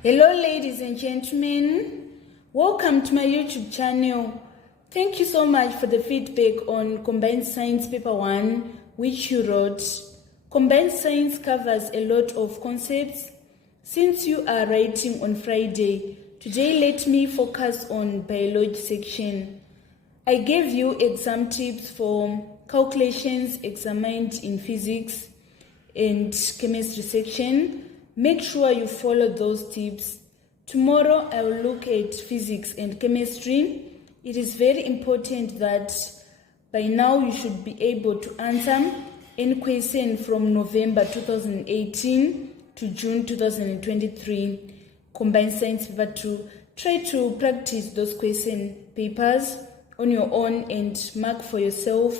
Hello ladies and gentlemen, welcome to my YouTube channel. Thank you so much for the feedback on Combined Science Paper 1 which you wrote. Combined Science covers a lot of concepts. Since you are writing on Friday, today let me focus on biology section. I gave you exam tips for calculations examined in physics and chemistry section. Make sure you follow those tips. Tomorrow I will look at physics and chemistry. It is very important that by now you should be able to answer any question from November 2018 to June 2023. Combined Science Paper 2. Try to practice those question papers on your own and mark for yourself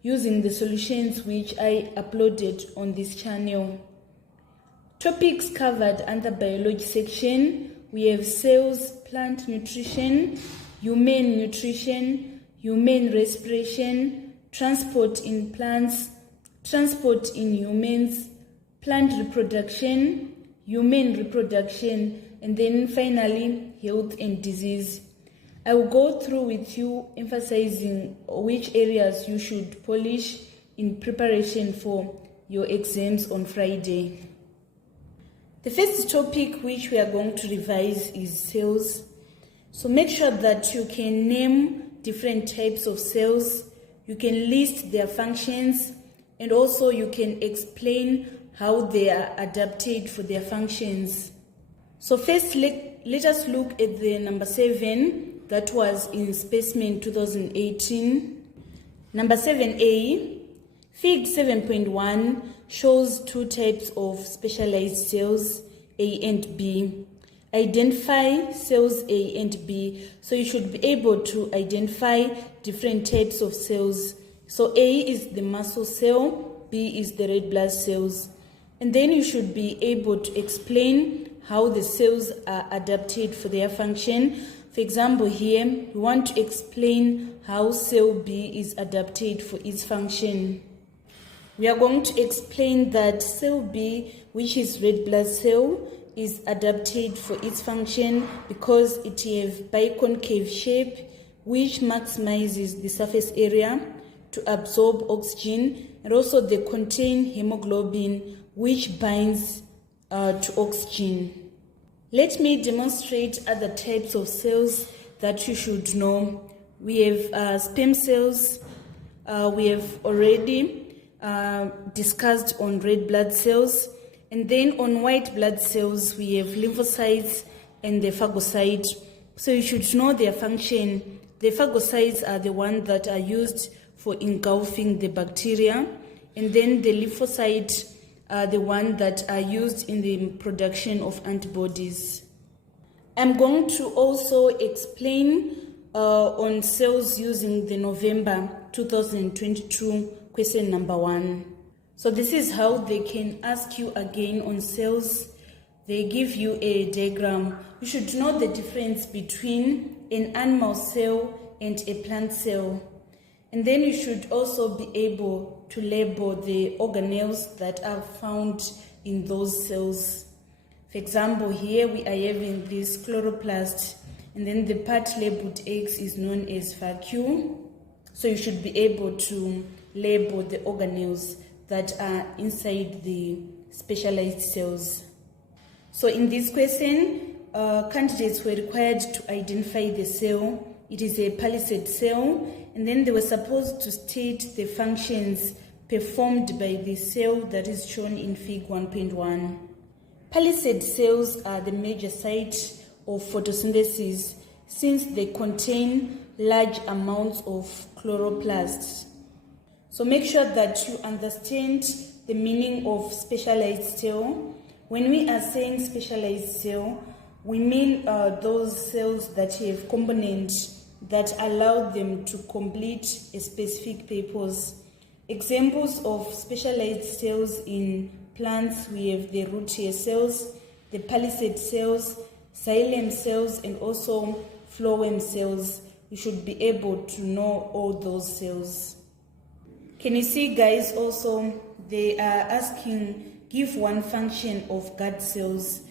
using the solutions which I uploaded on this channel. Topics covered under biology section, we have cells, plant nutrition, human nutrition, human respiration, transport in plants, transport in humans, plant reproduction, human reproduction, and then finally health and disease. I will go through with you emphasizing which areas you should polish in preparation for your exams on Friday. The first topic which we are going to revise is cells. So make sure that you can name different types of cells, you can list their functions, and also you can explain how they are adapted for their functions. So first let us look at the number 7 that was in specimen 2018. Number 7A, Fig 7.1 shows two types of specialized cells, A and B. Identify cells A and B. So you should be able to identify different types of cells. So A is the muscle cell, B is the red blood cells. And then you should be able to explain how the cells are adapted for their function. For example, here we want to explain how cell B is adapted for its function. We are going to explain that cell B, which is red blood cell, is adapted for its function because it has biconcave shape which maximizes the surface area to absorb oxygen, and also they contain hemoglobin which binds to oxygen. Let me demonstrate other types of cells that you should know. We have sperm cells. We have already discussed on red blood cells, and then on white blood cells we have lymphocytes and the phagocytes. So you should know their function. The phagocytes are the ones that are used for engulfing the bacteria, and then the lymphocytes are the ones that are used in the production of antibodies. I'm going to also explain on cells using the November 2022 question number 1. So this is how they can ask you again on cells. They give you a diagram. You should know the difference between an animal cell and a plant cell. And then you should also be able to label the organelles that are found in those cells. For example, here we are having this chloroplast, and then the part labeled X is known as vacuole. So you should be able to label the organelles that are inside the specialized cells. So in this question, candidates were required to identify the cell. It is a palisade cell, and then they were supposed to state the functions performed by the cell that is shown in Fig 1.1. Palisade cells are the major site of photosynthesis since they contain large amounts of chloroplasts. So make sure that you understand the meaning of specialized cell. When we are saying specialized cell, we mean those cells that have components that allow them to complete a specific purpose. Examples of specialized cells in plants, we have the root hair cells, the palisade cells, xylem cells, and also phloem cells. You should be able to know all those cells. Can you see, guys, also they are asking, give one function of gut cells.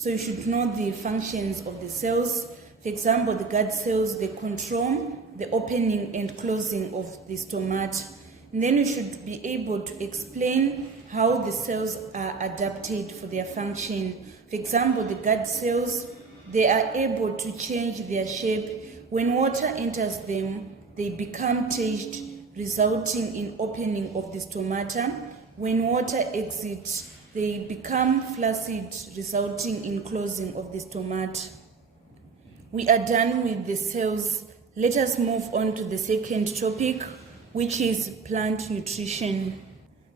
So you should know the functions of the cells. For example, the gut cells, they control the opening and closing of the stomata. And then you should be able to explain how the cells are adapted for their function. For example, the gut cells, they are able to change their shape. When water enters them, they become caged, resulting in opening of the stomata. When water exits, they become flaccid, resulting in closing of the stomata. We are done with the cells. Let us move on to the second topic, which is plant nutrition.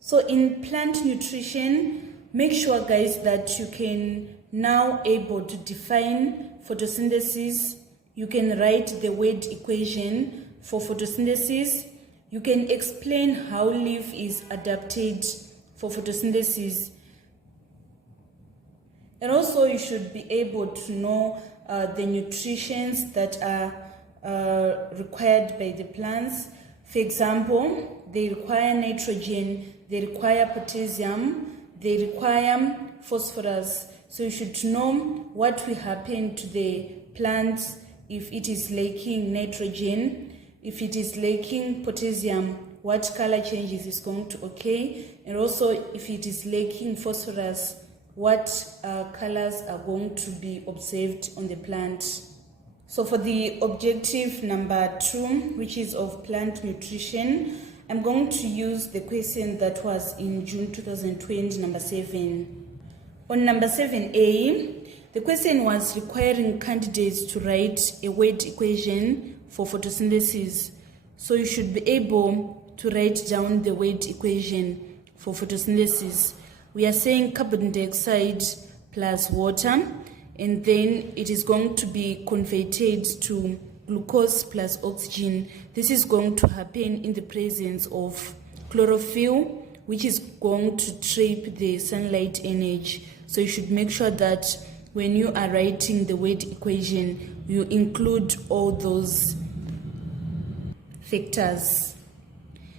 So in plant nutrition, make sure, guys, that you can now able to define photosynthesis. You can write the word equation for photosynthesis. You can explain how leaf is adapted for photosynthesis. And also you should be able to know the nutrients that are required by the plants. For example, they require nitrogen, they require potassium, they require phosphorus. So you should know what will happen to the plant if it is lacking nitrogen, if it is lacking potassium, what color changes is going to occur, and also if it is lacking phosphorus, what colors are going to be observed on the plant. So for the objective number 2, which is of plant nutrition, I'm going to use the question that was in June 2020, number 7. On number 7A, the question was requiring candidates to write a word equation for photosynthesis. So you should be able to write down the word equation for photosynthesis. We are saying carbon dioxide plus water, and then it is going to be converted to glucose plus oxygen. This is going to happen in the presence of chlorophyll, which is going to trap the sunlight energy. So you should make sure that when you are writing the word equation, you include all those factors.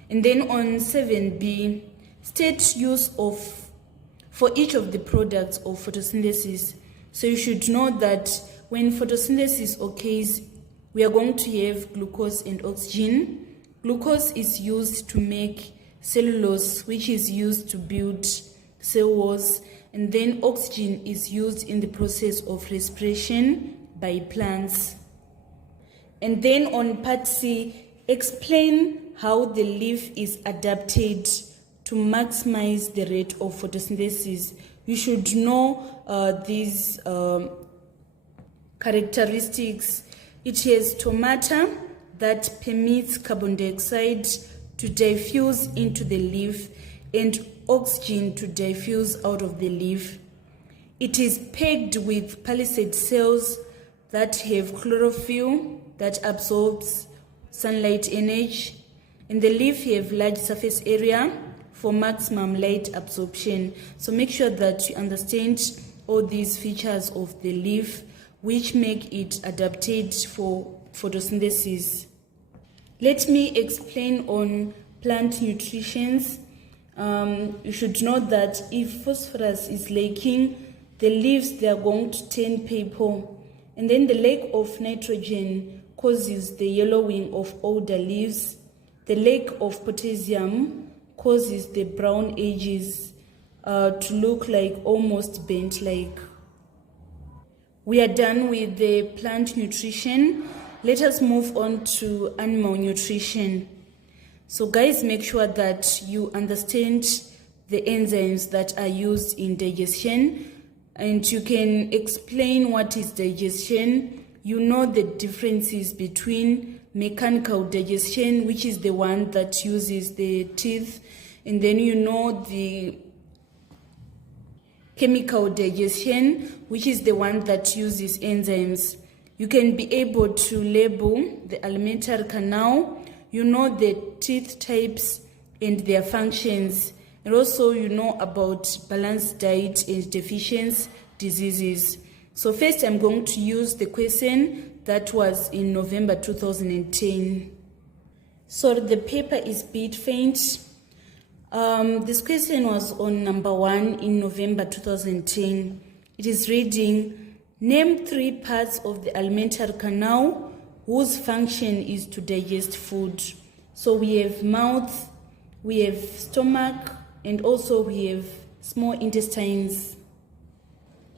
And then on 7B, state use of for each of the products of photosynthesis. So you should know that when photosynthesis occurs, we are going to have glucose and oxygen. Glucose is used to make cellulose, which is used to build cell walls, and then oxygen is used in the process of respiration by plants. And then on part C, explain how the leaf is adapted to maximize the rate of photosynthesis. You should know these characteristics. It has stomata that permits carbon dioxide to diffuse into the leaf and oxygen to diffuse out of the leaf. It is pegged with palisade cells that have chlorophyll that absorbs sunlight energy, and the leaf have large surface area for maximum light absorption. So make sure that you understand all these features of the leaf which make it adapted for photosynthesis. Let me explain on plant nutrition. You should know that if phosphorus is lacking, the leaves, they are going to turn purple, and then the lack of nitrogen causes the yellowing of older leaves. The lack of potassium causes the brown edges to look like almost bent like. We are done with the plant nutrition. Let us move on to animal nutrition. So guys, make sure that you understand the enzymes that are used in digestion, and you can explain what is digestion. You know the differences between mechanical digestion, which is the one that uses the teeth, and then you know the chemical digestion, which is the one that uses enzymes. You can be able to label the alimentary canal. You know the teeth types and their functions, and also you know about balanced diet and deficiency diseases. So first I'm going to use the question that was in November 2010. So the paper is a bit faint. This question was on number 1 in November 2010. It is reading, name 3 parts of the alimentary canal whose function is to digest food. So we have mouth, we have stomach, and also we have small intestines.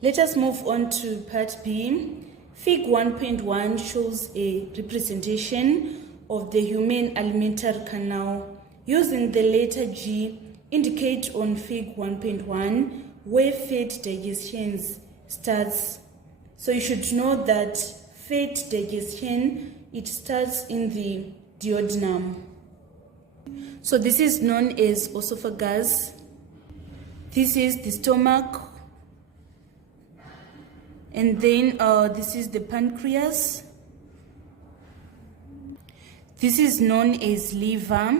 Let us move on to part B. Fig 1.1 shows a representation of the human alimentary canal. Using the letter G, indicate on Fig 1.1 where fat digestion starts. So you should know that fat digestion, it starts in the duodenum. So this is known as esophagus. This is the stomach. And then this is the pancreas. This is known as liver.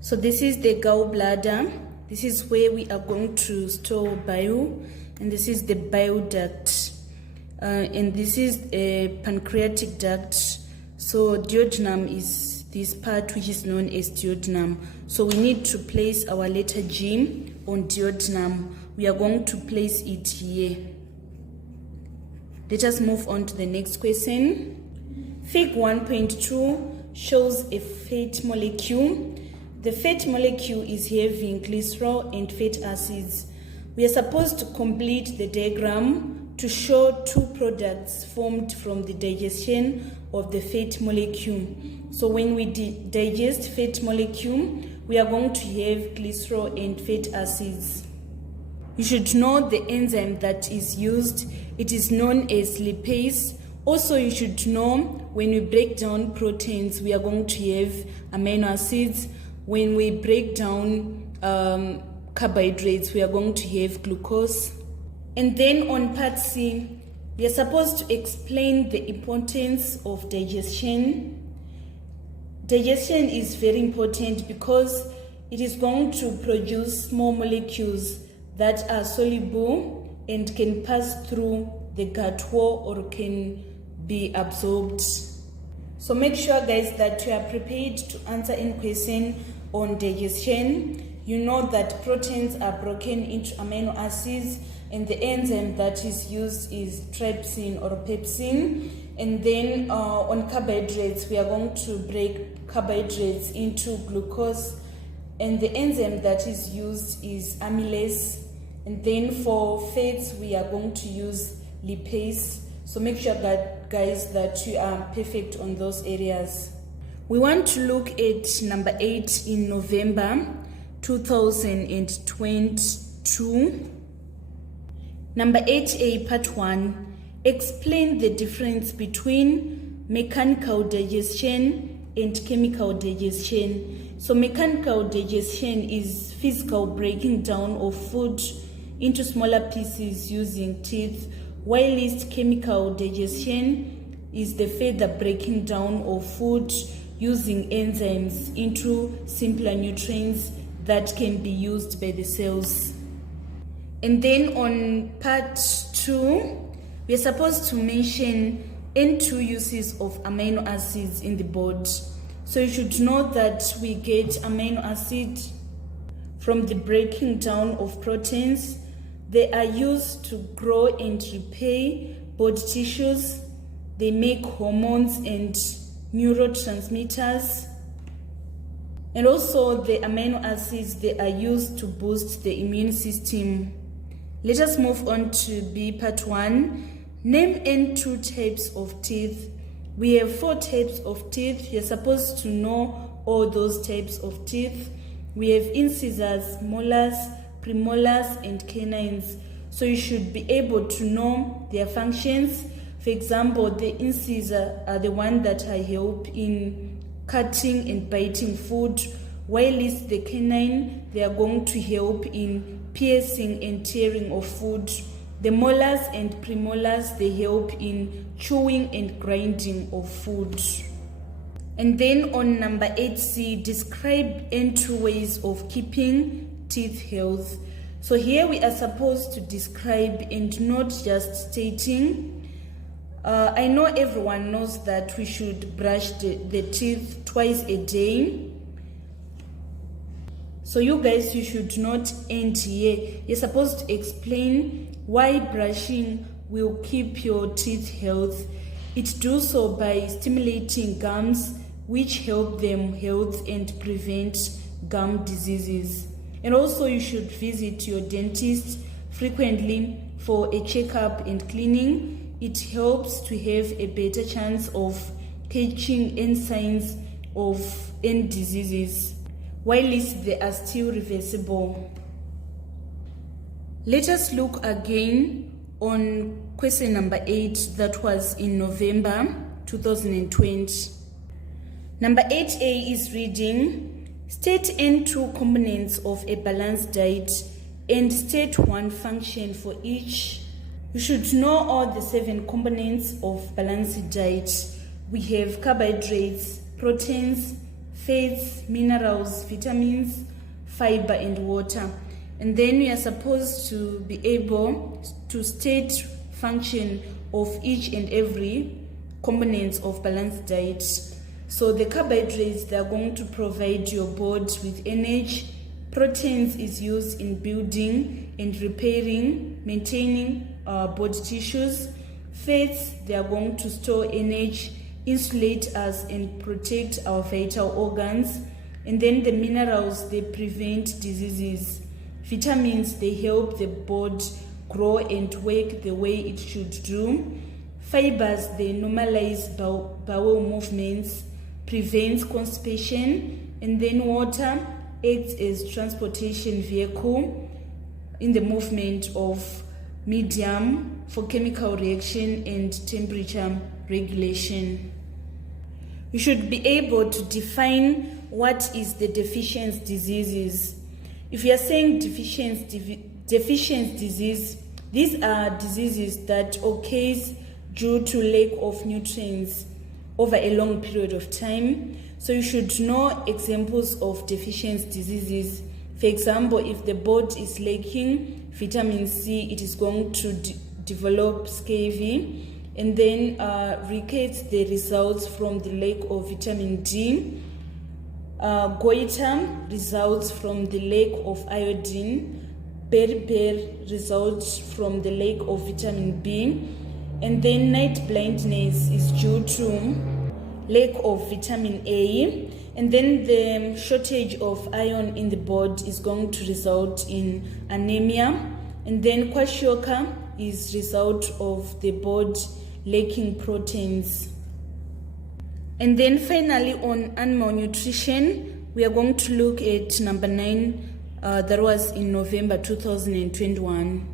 So this is the gallbladder. This is where we are going to store bile. And this is the bile duct. And this is a pancreatic duct. So duodenum is this part which is known as duodenum. So we need to place our letter G on duodenum. We are going to place it here. Let us move on to the next question. Fig 1.2 shows a fat molecule. The fat molecule is having glycerol and fat acids. We are supposed to complete the diagram to show 2 products formed from the digestion of the fat molecule. So when we digest fat molecule, we are going to have glycerol and fat acids. You should know the enzyme that is used. It is known as lipase. Also, you should know when we break down proteins, we are going to have amino acids. When we break down carbohydrates, we are going to have glucose. And then on part C, we are supposed to explain the importance of digestion. Digestion is very important because it is going to produce small molecules that are soluble and can pass through the gut wall or can be absorbed. So make sure, guys, that you are prepared to answer any question on digestion. You know that proteins are broken into amino acids, and the enzyme that is used is trypsin or pepsin. And then on carbohydrates, we are going to break carbohydrates into glucose, and the enzyme that is used is amylase. And then for fats, we are going to use lipase. So make sure that, guys, that you are perfect on those areas. We want to look at number 8 in November 2022. Number 8A, part 1. Explain the difference between mechanical digestion and chemical digestion. So mechanical digestion is physical breaking down of food into smaller pieces using teeth, whilst chemical digestion is the further breaking down of food using enzymes into simpler nutrients that can be used by the cells. And then on part 2, we are supposed to mention N2 uses of amino acids in the body. So you should know that we get amino acid from the breaking down of proteins. They are used to grow and repair body tissues. They make hormones and neurotransmitters. And also the amino acids, they are used to boost the immune system. Let us move on to B, part 1. Name N2 types of teeth. We have 4 types of teeth. You're supposed to know all those types of teeth. We have incisors, molars, premolars, and canines. So you should be able to know their functions. For example, the incisors are the ones that help in cutting and biting food, while the canine, they are going to help in piercing and tearing of food. The molars and premolars, they help in chewing and grinding of food. And then on number 8C, describe N2 ways of keeping teeth health. So here we are supposed to describe and not just stating. I know everyone knows that we should brush the teeth twice a day. So you guys, you should not end here. You're supposed to explain why brushing will keep your teeth healthy. It do so by stimulating gums, which help them health and prevent gum diseases. And also you should visit your dentist frequently for a checkup and cleaning. It helps to have a better chance of catching any signs of any diseases, while they are still reversible. Let us look again on question number 8 that was in November 2020. Number 8A is reading, state any 2 components of a balanced diet and state 1 function for each. You should know all the 7 components of balanced diet. We have carbohydrates, proteins, fats, minerals, vitamins, fiber, and water. And then we are supposed to be able to state function of each and every component of balanced diet. So the carbohydrates, they are going to provide your body with energy. Proteins is used in building and repairing, maintaining body tissues. Fats, they are going to store energy, insulate us, and protect our vital organs. And then the minerals, they prevent diseases. Vitamins, they help the body grow and work the way it should do. Fibers, they normalize bowel movements, prevents constipation. And then water acts as transportation vehicle in the movement of medium for chemical reaction and temperature regulation. You should be able to define what is the deficiency diseases. If you are saying deficiency disease, these are diseases that occurs due to lack of nutrients over a long period of time. So you should know examples of deficiency diseases. For example, if the body is lacking vitamin C, it is going to develop scurvy. And then rickets, the results from the lack of vitamin D. Goiter results from the lack of iodine. Beriberi results from the lack of vitamin B. And then night blindness is due to lack of vitamin A. And then the shortage of iron in the body is going to result in anemia. And then kwashiorkor is result of the body lacking proteins. And then finally, on animal nutrition, we are going to look at number 9, that was in November 2021.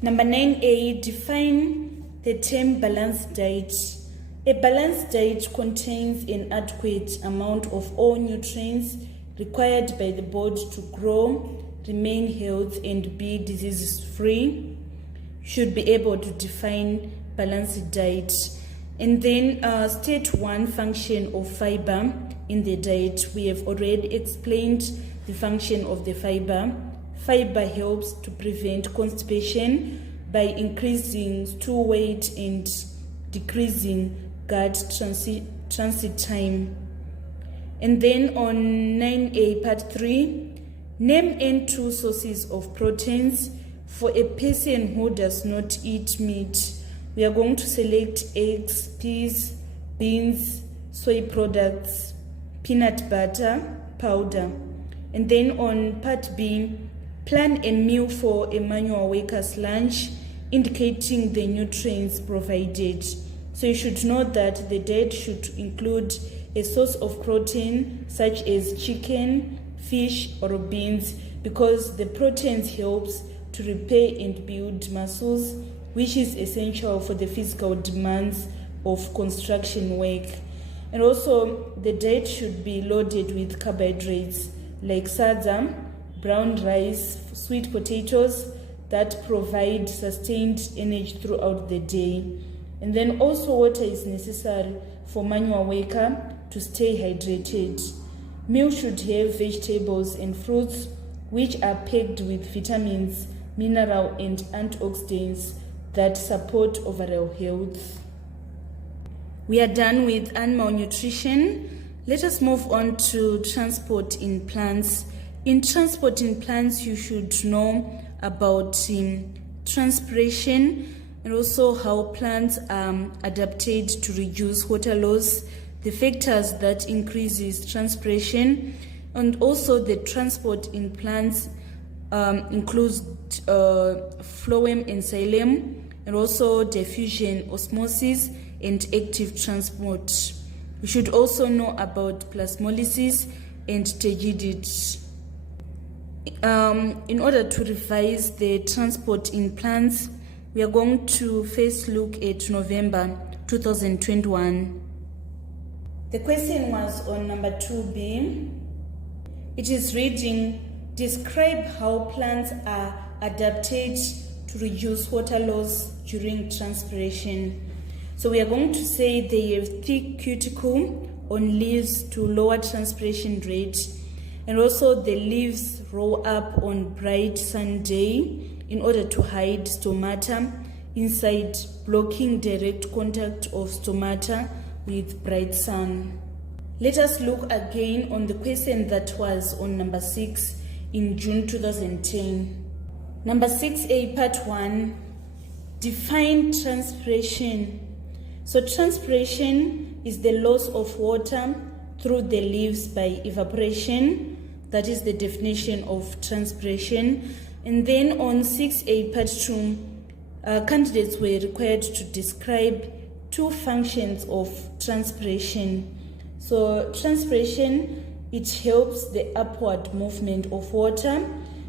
Number 9A, define the term balanced diet. A balanced diet contains an adequate amount of all nutrients required by the body to grow, remain healthy, and be disease-free. Should be able to define balanced diet. And then state 1 function of fiber in the diet. We have already explained the function of the fiber. Fiber helps to prevent constipation by increasing stool weight and decreasing gut transit time. And then on 9A part 3, name any 2 sources of proteins for a person who does not eat meat. We are going to select eggs, peas, beans, soy products, peanut butter, powder. And then on part B, plan a meal for a manual worker's lunch, indicating the nutrients provided. So you should know that the diet should include a source of protein such as chicken, fish, or beans, because the proteins helps to repair and build muscles, which is essential for the physical demands of construction work. And also, the diet should be loaded with carbohydrates like sadza, brown rice, sweet potatoes that provide sustained energy throughout the day. And then also water is necessary for manual worker to stay hydrated. Meal should have vegetables and fruits which are packed with vitamins, mineral and antioxidants that support overall health. We are done with animal nutrition. Let us move on to transport in plants. In transport in plants, you should know about transpiration and also how plants are adapted to reduce water loss, the factors that increases transpiration, and also the transport in plants includes phloem and xylem, and also diffusion, osmosis, and active transport. We should also know about plasmolysis and turgidity. In order to revise the transport in plants, we are going to first look at November 2021. The question was on number 2B. It is reading, describe how plants are adapted to reduce water loss during transpiration. So we are going to say they have thick cuticle on leaves to lower transpiration rate, and also the leaves roll up on bright sun day in order to hide stomata inside, blocking direct contact of stomata with bright sun. Let us look again on the question that was on number 6 in June 2010. Number 6A, part 1, define transpiration. So transpiration is the loss of water through the leaves by evaporation. That is the definition of transpiration. And then on 6A, part 2, candidates were required to describe 2 functions of transpiration. So transpiration, it helps the upward movement of water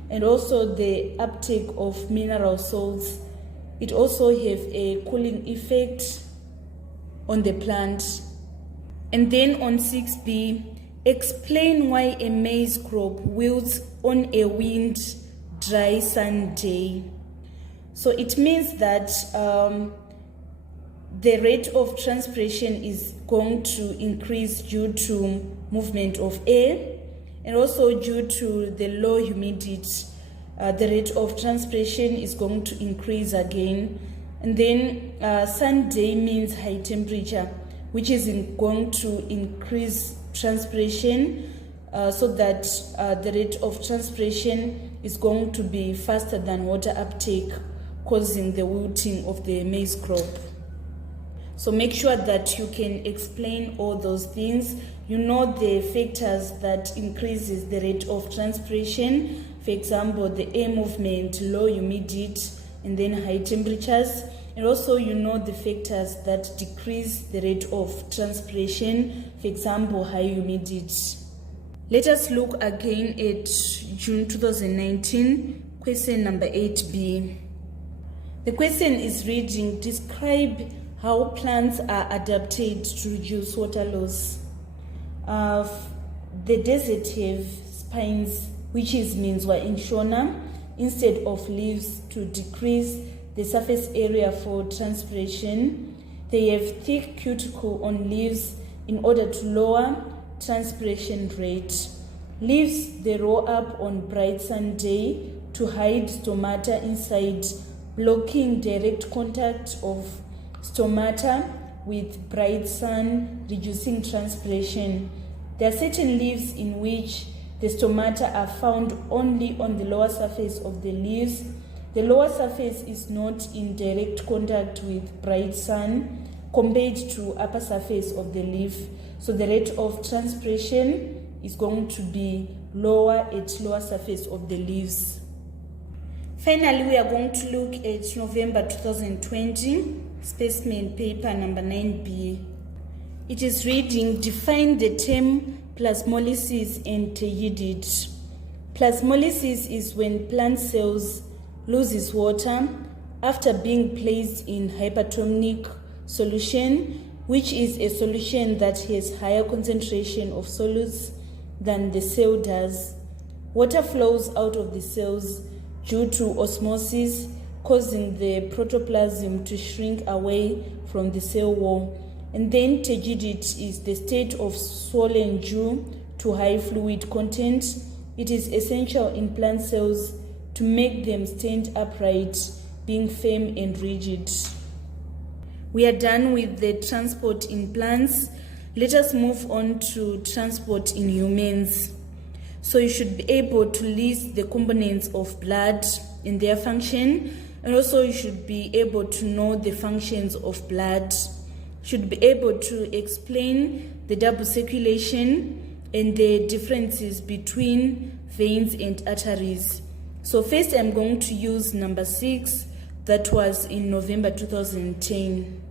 and also the uptake of mineral salts. It also have a cooling effect on the plant. And then on 6B, explain why a maize crop wilts on a wind, dry sun day. So it means that the rate of transpiration is going to increase due to movement of air and also due to the low humidity. The rate of transpiration is going to increase again. And then Sunday means high temperature, which is going to increase transpiration so that the rate of transpiration is going to be faster than water uptake, causing the wilting of the maize crop. So make sure that you can explain all those things. You know the factors that increases the rate of transpiration. For example, the air movement, low humidity, and then high temperatures. And also you know the factors that decrease the rate of transpiration. For example, high humidity. Let us look again at June 2019, question number 8B. The question is reading, describe how plants are adapted to reduce water loss. The desert have spines, which means we're in shona, instead of leaves to decrease the surface area for transpiration. They have thick cuticle on leaves in order to lower transpiration rate. Leaves, they roll up on bright sun day to hide stomata inside, blocking direct contact of stomata with bright sun, reducing transpiration. There are certain leaves in which the stomata are found only on the lower surface of the leaves. The lower surface is not in direct contact with bright sun compared to upper surface of the leaf. So the rate of transpiration is going to be lower at lower surface of the leaves. Finally, we are going to look at November 2020, specimen paper number 9B. It is reading, define the term plasmolysis and turgidity. Plasmolysis is when plant cells loses water after being placed in hypertonic solution, which is a solution that has higher concentration of solutes than the cell does. Water flows out of the cells due to osmosis, causing the protoplasm to shrink away from the cell wall. And then turgidity is the state of swollen due to high fluid content. It is essential in plant cells to make them stand upright, being firm and rigid. We are done with the transport in plants. Let us move on to transport in humans. So you should be able to list the components of blood and their function, and also you should be able to know the functions of blood. You should be able to explain the double circulation and the differences between veins and arteries. So first I'm going to use number 6, that was in November 2010.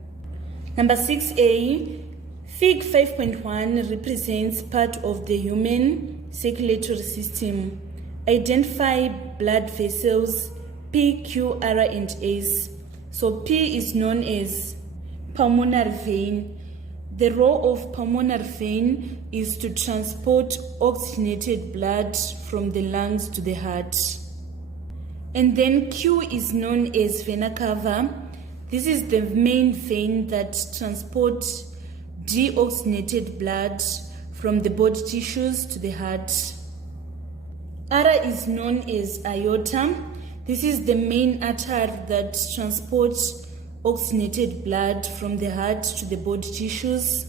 Number 6A, Fig 5.1 represents part of the human circulatory system. Identify blood vessels P, Q, R, and S. So P is known as pulmonary vein. The role of pulmonary vein is to transport oxygenated blood from the lungs to the heart. And then Q is known as vena cava. This is the main vein that transports deoxygenated blood from the body tissues to the heart. R is known as aorta. This is the main artery that transports oxygenated blood from the heart to the body tissues.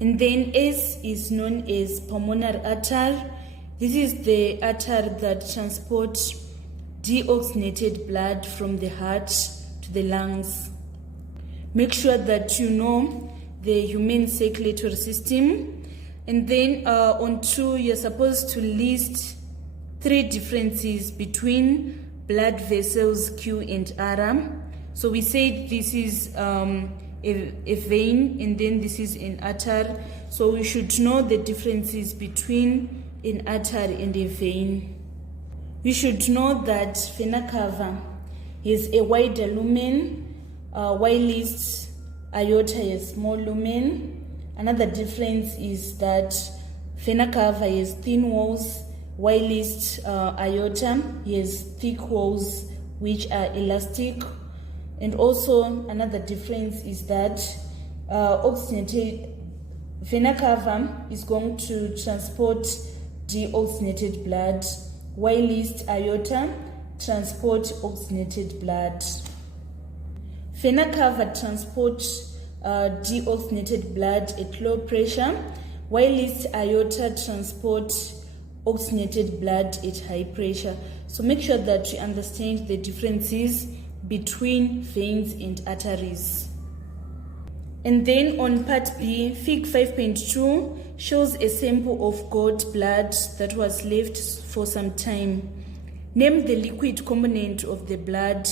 And then S is known as pulmonary artery. This is the artery that transports deoxygenated blood from the heart to the lungs. Make sure that you know the human circulatory system. And then on 2, you're supposed to list 3 differences between blood vessels Q and R. So we said this is a vein, and then this is an artery. So we should know the differences between an artery and a vein. We should know that vena cava has a wider lumen, whilst aorta has small lumen. Another difference is that vena cava has thin walls, whilst aorta has thick walls which are elastic. And also another difference is that oxygenated vena cava is going to transport deoxygenated blood, whilst aorta transport oxygenated blood. Vena cava transports deoxygenated blood at low pressure, whilst aorta transports oxygenated blood at high pressure. So make sure that you understand the differences between veins and arteries. And then on part B, Fig 5.2 shows a sample of goat blood that was left for some time. Name the liquid component of the blood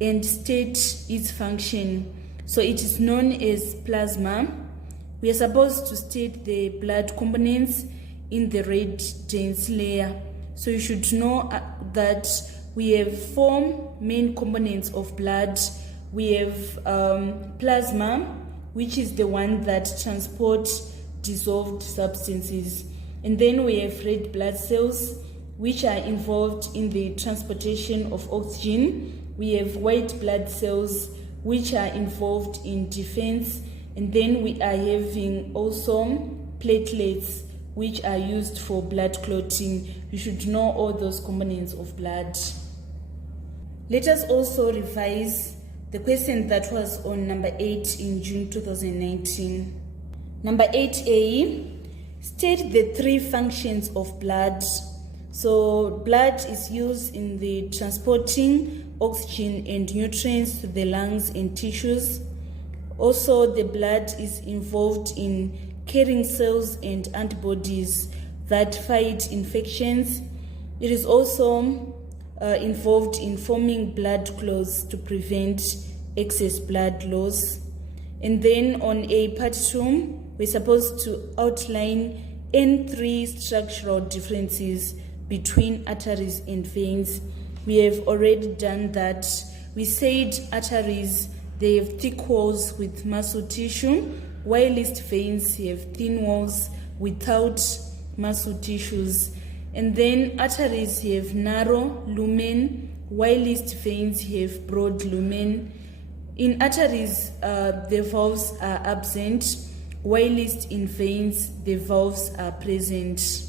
and state its function. So it is known as plasma. We are supposed to state the blood components in the red dense layer. So you should know that we have 4 main components of blood. We have plasma, which is the one that transports dissolved substances. And then we have red blood cells, which are involved in the transportation of oxygen. We have white blood cells, which are involved in defense. And then we are having also platelets, which are used for blood clotting. You should know all those components of blood. Let us also revise the question that was on number 8 in June 2019. Number 8A, state the 3 functions of blood. So blood is used in the transporting oxygen and nutrients to the lungs and tissues. Also, the blood is involved in carrying cells and antibodies that fight infections. It is also involved in forming blood clots to prevent excess blood loss. And then on a part 2, we're supposed to outline N3 structural differences between arteries and veins. We have already done that. We said arteries, they have thick walls with muscle tissue, whilst veins have thin walls without muscle tissues. And then arteries have narrow lumen, whilst veins have broad lumen. In arteries, the valves are absent, whilst in veins, the valves are present.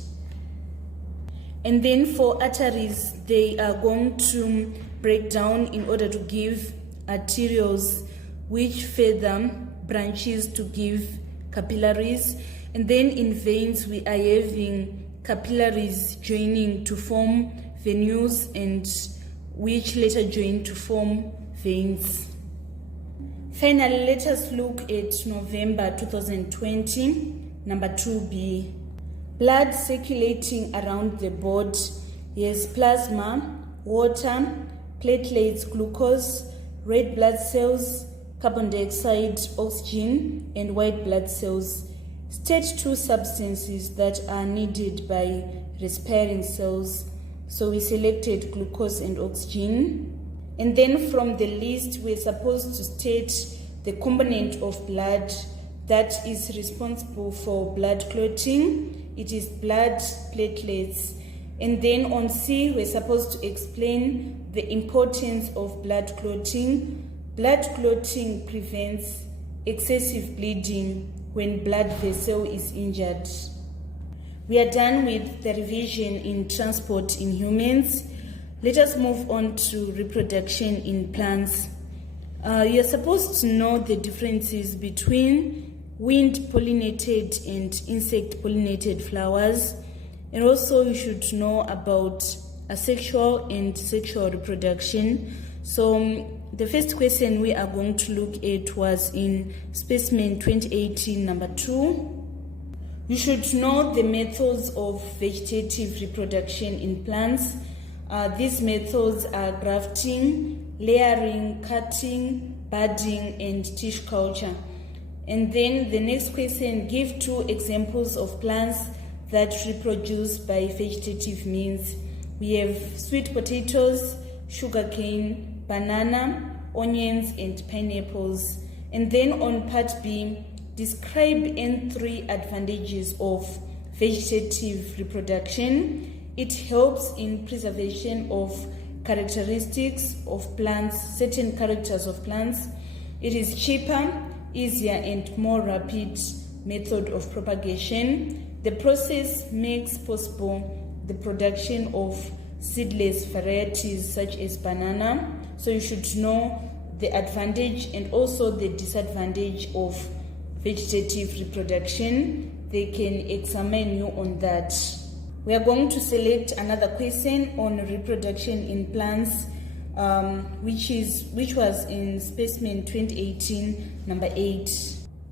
And then for arteries, they are going to break down in order to give arterioles, which further branches to give capillaries. And then in veins, we are having capillaries joining to form venules and which later join to form veins. Finally, let us look at November 2020, number 2b. Blood circulating around the body. Yes, plasma, water, platelets, glucose, red blood cells, carbon dioxide, oxygen, and white blood cells. State 2 substances that are needed by respiring cells. So we selected glucose and oxygen. And then from the list, we're supposed to state the component of blood that is responsible for blood clotting. It is blood platelets. And then on C, we're supposed to explain the importance of blood clotting. Blood clotting prevents excessive bleeding when blood vessel is injured. We are done with the revision in transport in humans. Let us move on to reproduction in plants. You're supposed to know the differences between wind-pollinated and insect-pollinated flowers. And also you should know about asexual and sexual reproduction. So the first question we are going to look at was in specimen 2018, number 2. You should know the methods of vegetative reproduction in plants. These methods are grafting, layering, cutting, budding, and tissue culture. And then the next question, give 2 examples of plants that reproduce by vegetative means. We have sweet potatoes, sugarcane, banana, onions, and pineapples. And then on part B, describe N3 advantages of vegetative reproduction. It helps in preservation of characteristics of plants, certain characters of plants. It is cheaper, easier, and more rapid method of propagation. The process makes possible the production of seedless varieties such as banana. So you should know the advantage and also the disadvantage of vegetative reproduction. They can examine you on that. We are going to select another question on reproduction in plants, which was in specimen 2018, number 8.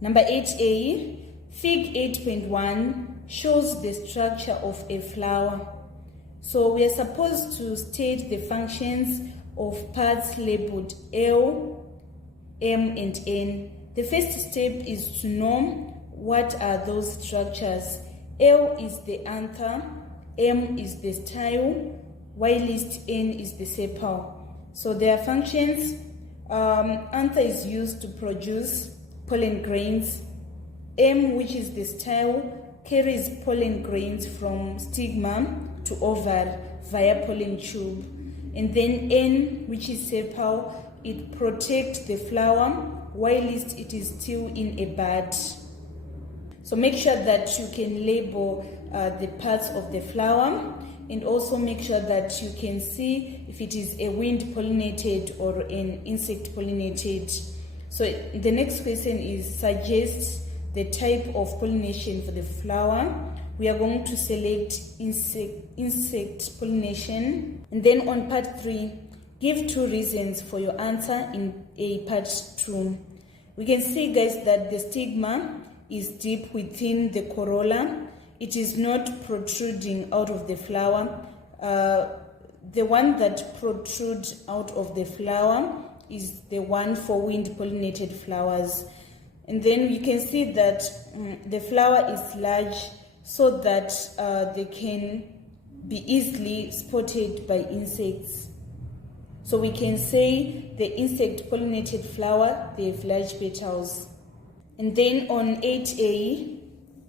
Number 8a, Fig 8.1 shows the structure of a flower. So we are supposed to state the functions of parts labeled L, M, and N. The first step is to know what are those structures. L is the anther, M is the style, whilst N is the sepal. So their functions, anther is used to produce pollen grains. M, which is the style, carries pollen grains from stigma to ovar via pollen tube. And then N, which is sepal, it protects the flower whilst it is still in a bud. So make sure that you can label the parts of the flower, and also make sure that you can see if it is a wind pollinated or an insect pollinated. So the next question is suggest the type of pollination for the flower. We are going to select insect pollination. And then on part 3, give 2 reasons for your answer in a part 2. We can see, guys, that the stigma is deep within the corolla. It is not protruding out of the flower. The one that protrudes out of the flower is the one for wind-pollinated flowers. And then you can see that the flower is large so that they can be easily spotted by insects. So we can say the insect-pollinated flower, they have large petals. And then on 8a,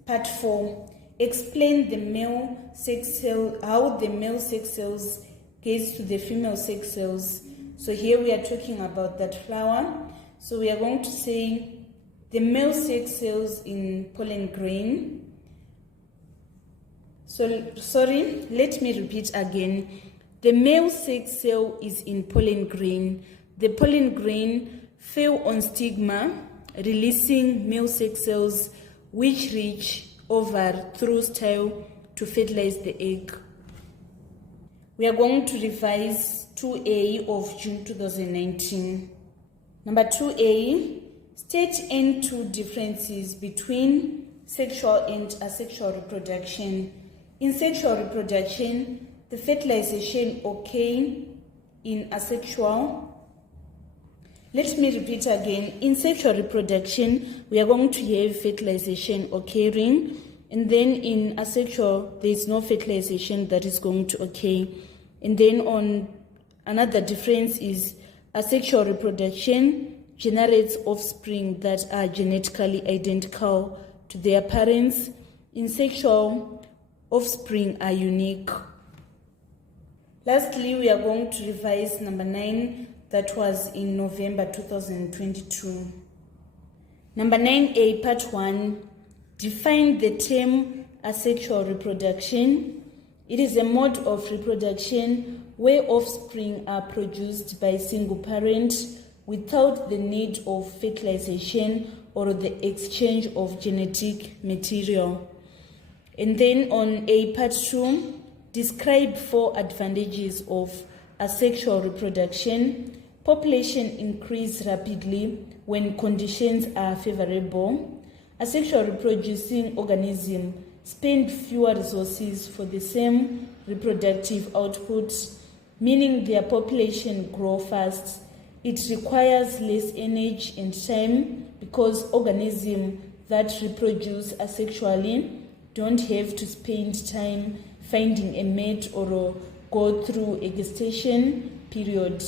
part 4, explain the male sex cell, how the male sex cells gets to the female sex cells. So here we are talking about that flower. So we are going to say the male sex cells in pollen grain. So, sorry, let me repeat again. The male sex cell is in pollen grain. The pollen grain fell on stigma, releasing male sex cells which reach ovar through style to fertilize the egg. We are going to revise 2A of June 2019. Number 2A, state any two differences between sexual and asexual reproduction. In sexual reproduction, the fertilization occurs in asexual. Let me repeat again. In sexual reproduction, we are going to have fertilization occurring, and then in asexual, there is no fertilization that is going to occur. And then on another difference is asexual reproduction generates offspring that are genetically identical to their parents. In sexual, offspring are unique. Lastly, we are going to revise number 9 that was in November 2022. Number 9A, part 1, define the term asexual reproduction. It is a mode of reproduction where offspring are produced by a single parent without the need of fertilization or the exchange of genetic material. And then on A, part 2, describe 4 advantages of asexual reproduction. Population increase rapidly when conditions are favorable. Asexual reproducing organisms spend fewer resources for the same reproductive output, meaning their population grow fast. It requires less energy and time because organisms that reproduce asexually don't have to spend time finding a mate or go through a gestation period.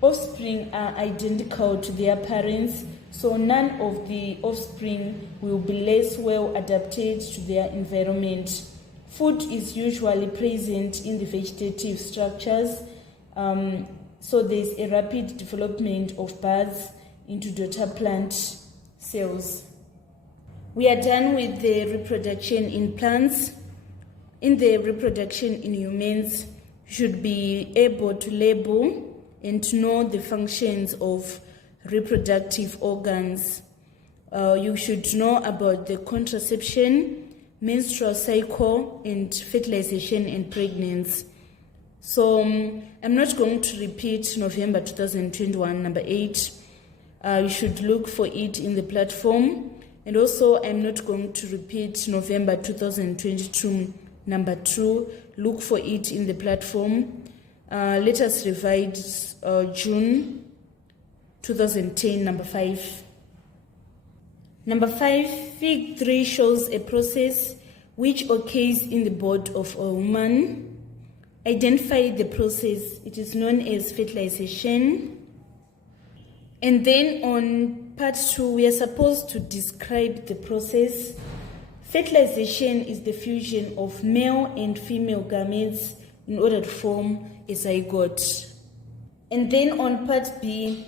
Offspring are identical to their parents, so none of the offspring will be less well adapted to their environment. Food is usually present in the vegetative structures, so there is a rapid development of buds into daughter plant cells. We are done with the reproduction in plants. In the reproduction in humans, you should be able to label and to know the functions of reproductive organs. You should know about the contraception, menstrual cycle, and fertilization and pregnancy. So I'm not going to repeat November 2021, number 8. You should look for it in the platform. And also I'm not going to repeat November 2022, number 2. Look for it in the platform. Let us revise June 2010, number 5. Number 5, Fig 3 shows a process which occurs in the body of a woman. Identify the process. It is known as fertilization. And then on part 2, we are supposed to describe the process. Fertilization is the fusion of male and female gametes in order to form a zygote. And then on part B,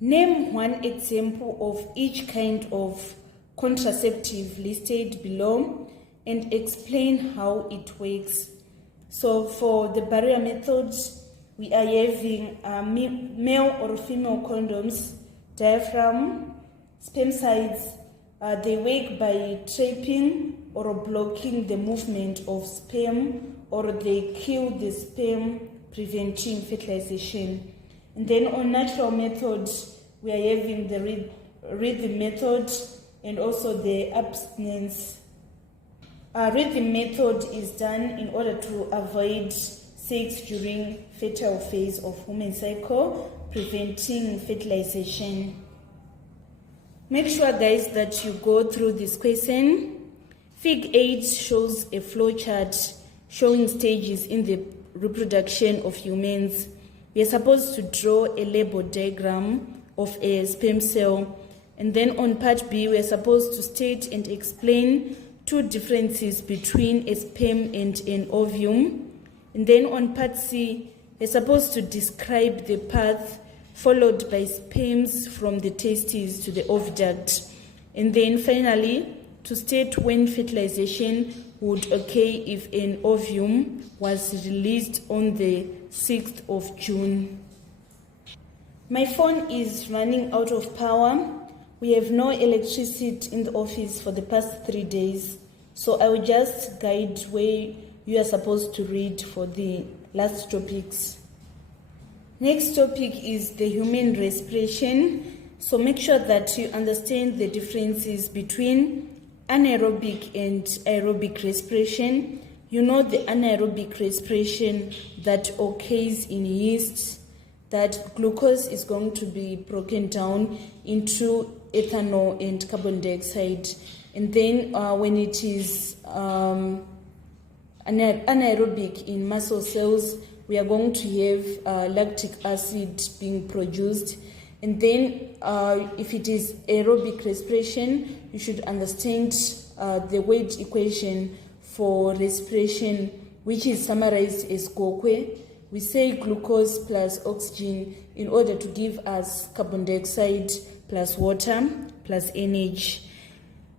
name one example of each kind of contraceptive listed below and explain how it works. So for the barrier methods, we are having male or female condoms, diaphragm, spermicides. They work by trapping or blocking the movement of sperm, or they kill the sperm, preventing fertilization. And then on natural methods, we are having the rhythm method and also the abstinence. Rhythm method is done in order to avoid sex during fertile phase of women's cycle, preventing fertilization. Make sure, guys, that you go through this question. Fig 8 shows a flow chart showing stages in the reproduction of humans. We are supposed to draw a label diagram of a sperm cell. And then on part B, we are supposed to state and explain 2 differences between a sperm and an ovum. And then on part C, we are supposed to describe the path followed by sperms from the testes to the oviduct. And then finally, to state when fertilization would occur if an ovum was released on the 6th of June. My phone is running out of power. We have no electricity in the office for the past 3 days. So I will just guide where you are supposed to read for the last topics. Next topic is the human respiration. So make sure that you understand the differences between anaerobic and aerobic respiration. You know the anaerobic respiration that occurs in yeast, that glucose is going to be broken down into ethanol and carbon dioxide. And then when it is anaerobic in muscle cells, we are going to have lactic acid being produced. And then if it is aerobic respiration, you should understand the weight equation for respiration, which is summarized as GOKWE. We say glucose plus oxygen in order to give us carbon dioxide plus water plus energy.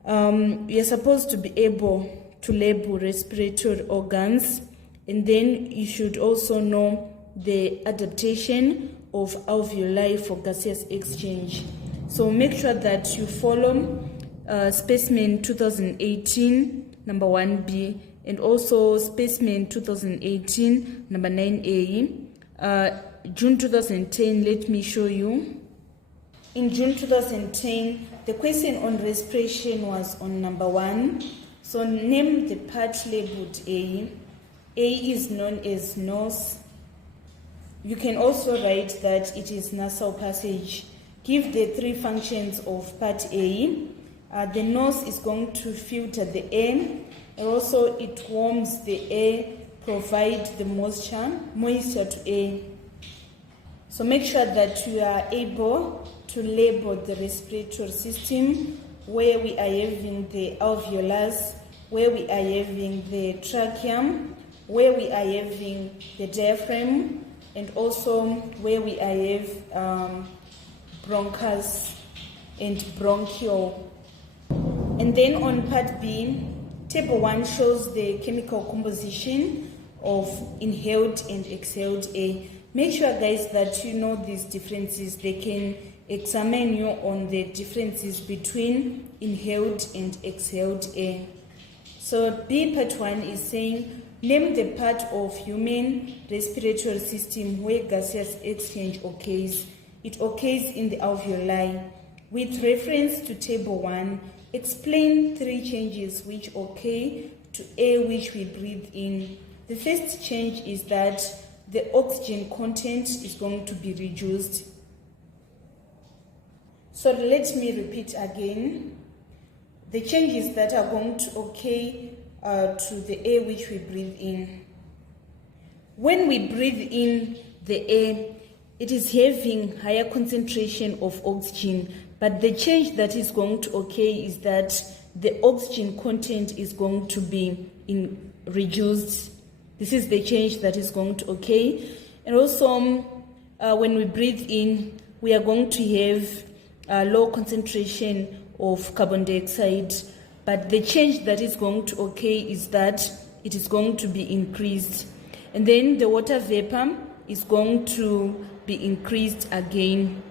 You're supposed to be able to label respiratory organs, and then you should also know the adaptation of alveoli for gaseous exchange. So make sure that you follow specimen 2018 number 1B and also specimen 2018 number 9A. June 2010, let me show you. In June 2010, the question on respiration was on number 1. So name the part labeled A. A is known as nose. You can also write that it is nasal passage. Give the 3 functions of part A. The nose is going to filter the air, and also it warms the air, provide the moisture to air. So make sure that you are able to label the respiratory system, where we are having the alveolus, where we are having the tracheum, where we are having the diaphragm, and also where we are have bronchus and bronchial. And then on part B, table 1 shows the chemical composition of inhaled and exhaled air. Make sure, guys, that you know these differences. They can examine you on the differences between inhaled and exhaled air. So B part 1 is saying, name the part of human respiratory system where gaseous exchange occurs. It occurs in the alveoli. With reference to table 1, explain 3 changes which occur to air which we breathe in. The first change is that the oxygen content is going to be reduced. So let me repeat again. The changes that are going to occur to the air which we breathe in. When we breathe in the air, it is having higher concentration of oxygen, but the change that is going to occur is that the oxygen content is going to be reduced. This is the change that is going to occur. And also, when we breathe in, we are going to have a low concentration of carbon dioxide, but the change that is going to occur is that it is going to be increased. And then the water vapor is going to be increased again.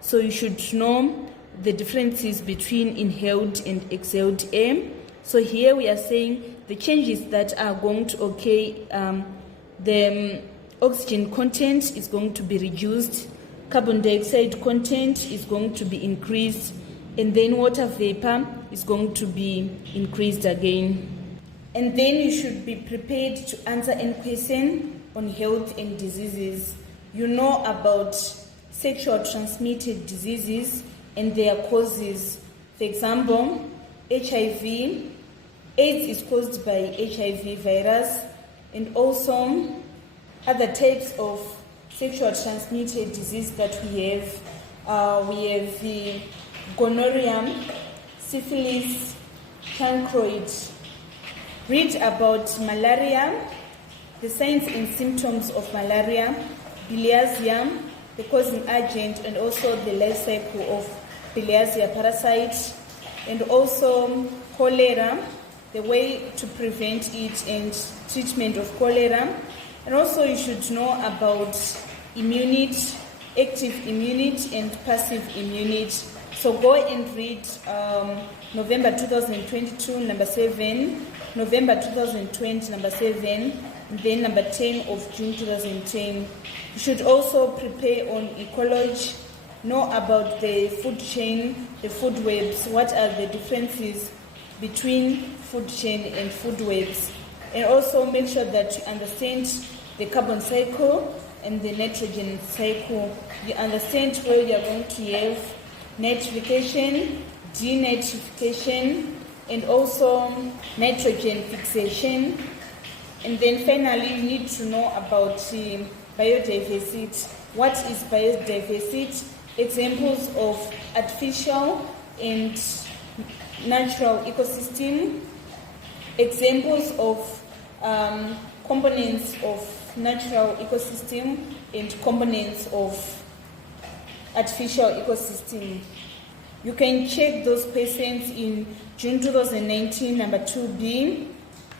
So you should know the differences between inhaled and exhaled air. So here we are saying the changes that are going to occur, the oxygen content is going to be reduced, carbon dioxide content is going to be increased, and then water vapor is going to be increased again. And then you should be prepared to answer any question on health and diseases. You know about sexual transmitted diseases and their causes. For example, HIV. AIDS is caused by HIV virus, and also other types of sexual transmitted disease that we have. We have the gonorrhea, syphilis, chancroid. Read about malaria, the signs and symptoms of malaria, bilharzia, the causing agent, and also the life cycle of bilharzia parasites, and also cholera, the way to prevent it and treatment of cholera. And also you should know about immunity, active immunity and passive immunity. So go and read November 2022, number 7, November 2020, number 7, and then number 10 of June 2010. You should also prepare on ecology, know about the food chain, the food webs, what are the differences between food chain and food webs. And also make sure that you understand the carbon cycle and the nitrogen cycle. You understand where you are going to have nitrification, denitrification, and also nitrogen fixation. And then finally, you need to know about biodiversity. What is biodiversity? Examples of artificial and natural ecosystem, examples of components of natural ecosystem and components of artificial ecosystem. You can check those patients in June 2019, number 2B,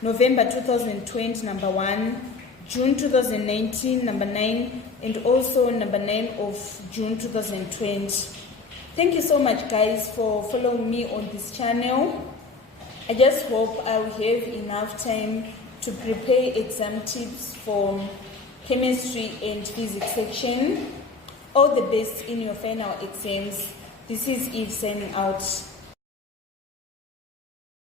November 2020, number 1, June 2019, number 9, and also number 9 of June 2020. Thank you so much, guys, for following me on this channel. I just hope I will have enough time to prepare exam tips for chemistry and physics section. All the best in your final exams. This is Eve signing out.